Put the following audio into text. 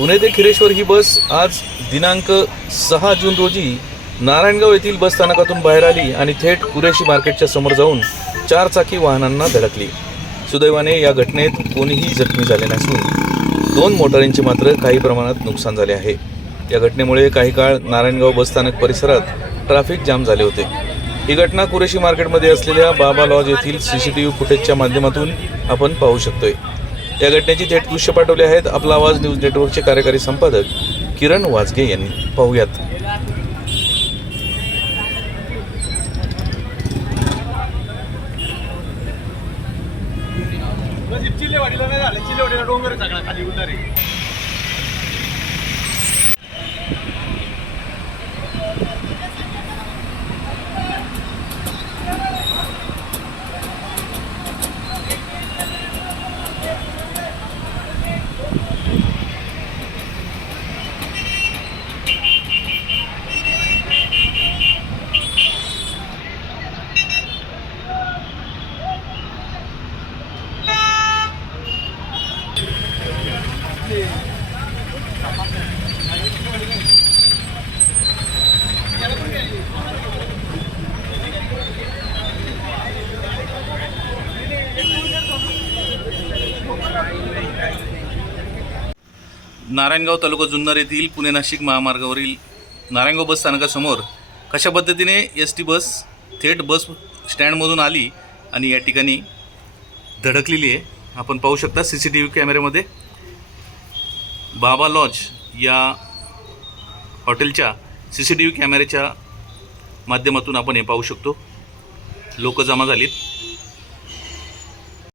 पुणे ते खिरेश्वर ही बस आज दिनांक सहा जून रोजी नारायणगाव येथील बस स्थानकातून बाहेर आली आणि थेट कुरेशी मार्केटच्या समोर जाऊन चार चाकी वाहनांना धडकली. सुदैवाने या घटनेत कोणीही जखमी झाले नसून दोन मोटारींचे मात्र काही प्रमाणात नुकसान झाले आहे. या घटनेमुळे काही काळ नारायणगाव बसस्थानक परिसरात ट्रॅफिक जाम झाले होते. ही घटना कुरेशी मार्केटमध्ये असलेल्या बाबा लॉज येथील सी सी टी व्ही फुटेजच्या माध्यमातून आपण पाहू शकतोय. या घटनेची थेट दृश्य पाठवले आहेत. आपला आवाज न्यूज नेटवर्कचे कार्यकारी संपादक किरण वाजगे यांनी. पाहूयात. चिल्लेवाडीला नाही झालं. चिल्लेवाडीला डोंगर सगळा खाली उतारे. नारायणगाव तालुका जुन्नर येथील पुणे नाशिक महामार्गावरील नारायणगाव बस स्थानकासमोर कशा पद्धतीने एस टी बस थेट बस स्टँडमधून आली आणि या ठिकाणी धडकलेली आहे? आपण पाहू शकता सी सी टी व्ही कॅमेऱ्यामध्ये. बाबा लॉज या हॉटेलच्या सी सी टी व्ही कॅमेऱ्याच्या माध्यमातून आपण हे पाहू शकतो. लोक जमा झालीत.